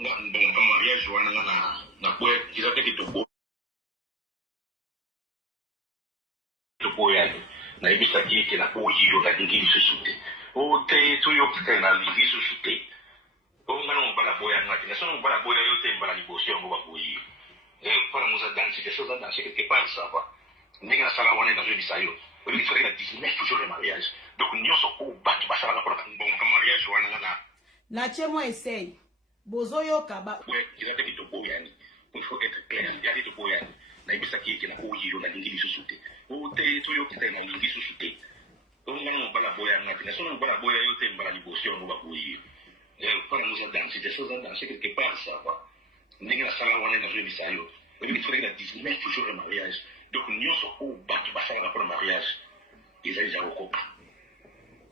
Bon, mariage wana na kwe kizake kitoko toko ya na ibisa kike na ko hiyo na dingi susute o te to yo kite na lingi susute o ngana mbala boya ngati na sono mbala boya yote mbala libosi yango baboyi para muza danser quelque chose à danser quelque part ça va ninga sala wana na jeudi sayo o li fere na 19 jours de mariage donc nyoso ko batu basala pour bon mariage wana na chemo essaye bozoyo kaba ouais kizake kitoko yani il faut être clair ya kitoko yani na ibisa kike na ko hiyo na dingi susute o te to yo kite na lingi susute o ngana mbala boya ngati na sono mbala boya yote mbala libosi yango baboyi para muza danser quelque chose à danser quelque part ça va ninga sala wana na jeudi sayo o li fere na 19 jours de mariage donc nyoso ko batu basala pour mariage ezali za kokoka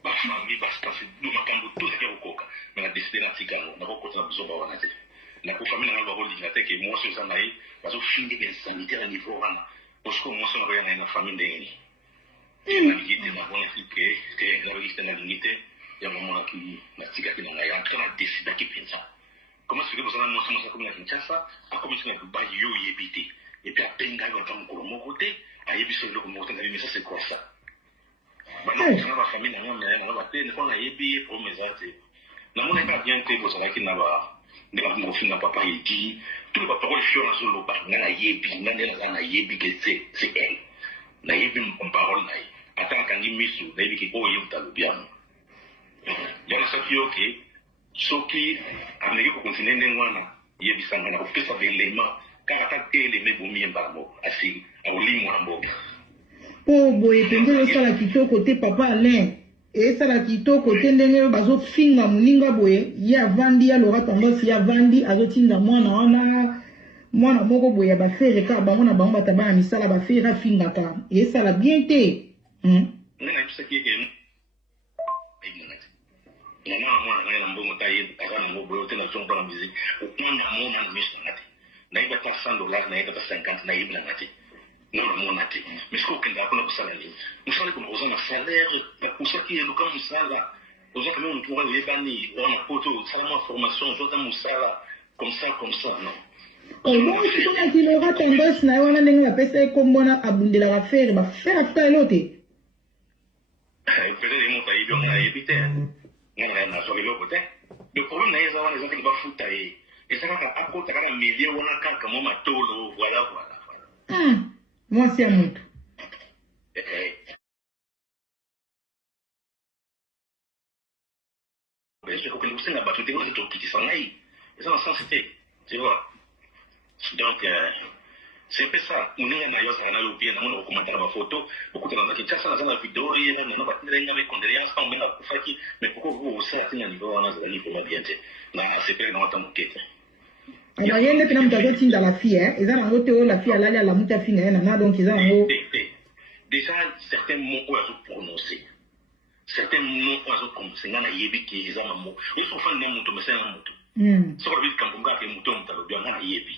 ba famille bastasi do makambo tout ya kokoka na décider na tikano na kokota na bizoba wana te na ko famille na ba holding na te ke mo so za nai bazo findi des sanitaires à niveau wana parce que mo so na na famille ndeni na ligite na bona que na ligite na limite ya mama ki na tika ki na ya kana décider ki pensa comment se fait que ça mo so comme na Kinshasa a commencé na ba yo yebite et puis à penga yo tam ko mo côté a yebiso le ko mo tanga mais ça c'est quoi ça bana ko na famille na ngona na ba te ko na yebi pour mes ate na mona ka bien te bo ça ki na ba de la mo fina papa il dit tout le parole sur la zone ba na yebi na yebi que c'est elle na yebi mon parole na ata kangi misu na yebi ki ko yebta lo bien ya na sapi okay soki ameki ko continuer ndengwana yebisanga na kopesa belema kaka tele me bomi mbamo asi awlimu amboka po boye penzo sala kitoko te papa Alain e sala kitoko te ndenge bazo finga muninga boye ya vandi ya lora tendance ya vandi azotinda mwana moko boye ba fere ka ba mona bango batabana misala ba fere finga ka e sala bien te nena bisaki ke mama mwana na mbongo tayi akana ngo boyo te na zonga na musique okwana mona na miso ngati na iba ta $100 na iba ta 50 na iba ngati non mona te mais ce qu'on a pour ça là musala comme aux na salaire pour ça qui est le comme musala aux gens comme on pourrait les bani on a poto salement formation jota musala comme ça non bon si on a dit le rat tendance na wana ndenge ba pesa ko mbona abundela ba faire afta elote peut-être mon tayi bien na ebite na so le côté le problème na yeza wana les gens qui ba futa et ça va à côté kana milieu wana kaka mo matolo voilà moi c'est un mot je crois que nous sommes là battu des gens qui sont là et ça en sensité tu vois donc c'est un peu ça on est na yosa na lopia na mona commentaire ba photo beaucoup dans la Kinshasa na vidéo et na ba tindinga me condoléances quand on a faki mais pourquoi vous ça tina niveau wana za niveau bien te na c'est pas na wata mukete abayende pena mutazo tinda la fille eza nango te la fille alali ala muta fine na donc eza nango déjà certains mots qu'on a prononcé certains mots qu'on a prononcé ngana yebi ki eza mamo il faut faire na muto mais na muto so ko bi kampunga ke muto mutalo bi ngana yebi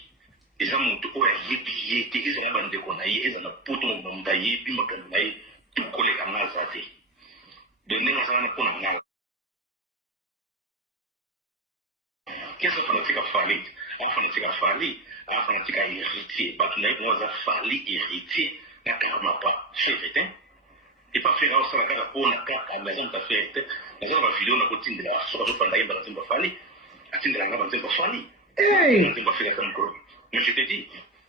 eza muto o ya yebi yete eza na bande ko na ye eza na poto mo mta yebi makano na ye tout coller kana zate de ninga sana ko na ngala qu'est-ce que fanatique a fallu fanatique a fallu fanatique a héritier batuna ko za fallu héritier na karma pas chérité et pas faire ça la cara pour na kaka maison ta fête na za ba vidéo na ko tindela so ko panda yemba timba fallu atindela ngaba timba fallu timba faire comme quoi mais je te dis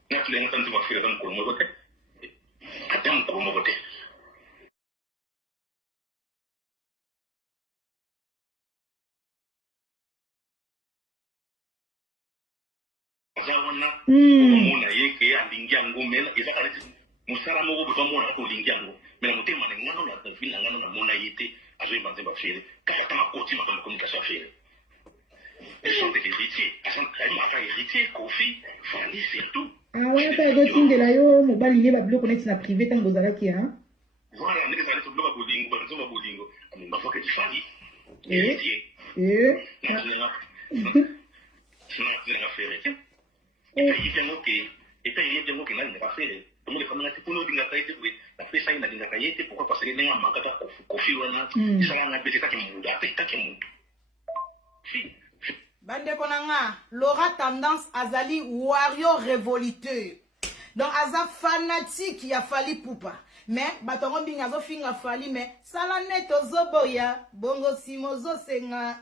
na tu les entends timba faire comme quoi mo côté atam ko mo côté zawana mona yeke alingi yango mena eza kana musala moko boto mona ko lingi yango mena motema na ngano na conflit ngano na mona yete azo ibanze ba fere kaka tama koti ma communication fere ils sont des héritiers asan kai ma fa héritier kofi fali surtout wana ta go tindela yo mobali ne ba bloko net na privé tango zalaki voilà ndeke zali to bloka bolingo ba nzoma bolingo amu ba fa ke fali héritier na fere et puis il y a qui n'a pas fait comme les familles pour nous dinga kaite oui la fait ça ina dinga kaite pourquoi parce que nenga makata kofi wana ça na bese ka kimuda ta kimuda si Bande konanga, Laura Tendance azali wario révoluteur. Donc aza fanatique ya Fally Ipupa. Mais batongo binga zo finga Fally mais sala neto zoboya bongo simozo senga.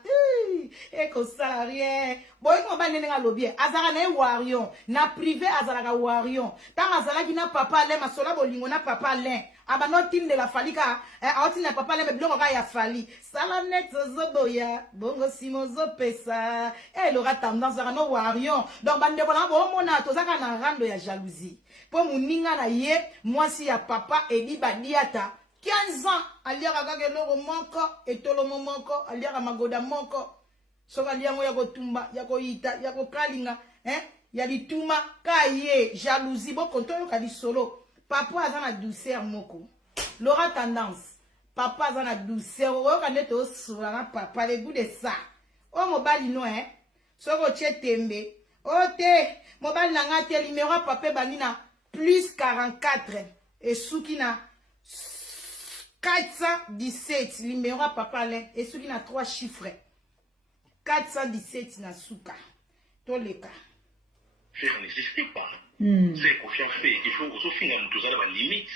Eko sala rien. Boy ko bande nga lobie. Azara na wario, na privé azara ka wario. Tanga azala ki na papa le masola bolingo na papa le. Abano tim de la Fally ka aoti na papa le me biloko ka ya Fally. Sala neto zoboya bongo simozo pesa. Laura Tendance azara no wario. Donc bande ko na bo mona to zaka na rando ya jalousie. Pour moninga na ye, moi si ya papa Eli Badiata, 15 ans, aliaka kake loro moko, etolomo moko, aliaka magoda moko, soka liango yako tumba, yako ita, yako kalinga, ya lituma, ka ye, jalousie, bon kontoyo ka di solo, papa azana douceur moko, Laura Tendance, papa azana douceur, oyo ka neto sola na papa, le goût de ça, o mobali no, soko tche tembe, o te, mobali na nga te, numéro papa banina, plus 44 et soukina 417 numéro papa là et soukina 3 chiffres 417 na souka to leka faire n'existe pas c'est confiance fait il faut aussi finir tout ça la limite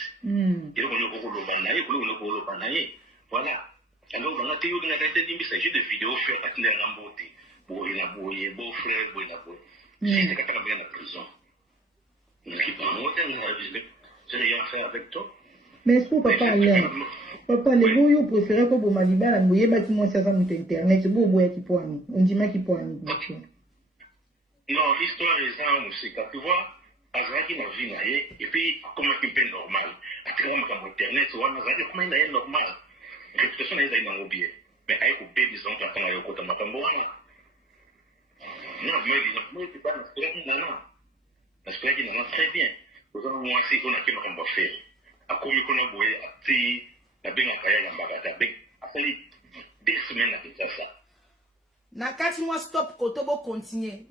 et donc on ko lo banaye ko lo banaye voilà alors on a théo de la tête il s'agit de vidéos faire atteindre la beauté pour il a boyer beau frère boy na boy si c'est quand bien la prison. C'est rien à faire avec toi. Mais est-ce que papa Alain, papa les beaux yo préféré que pour maliba la boye bâti moi ça sur internet c'est beau boye qui poani on dit ma qui poani. Non, l'histoire est ça c'est que tu vois azaki na vie na ye et puis comment il peut normal. Après on comme internet on a azaki comment il est normal. Réputation est dans l'objet. Mais avec au bébé disons quand on a eu côté makambo. Non, mais c'est pas parce que là, il en a très bien. Vous avez moi aussi, on a fait un faire. À comme on a boyé, à ti, la bien à Kaya, la bagata, à fallu 2 semaines à faire ça. Na 4 mois stop, Kotobo continue.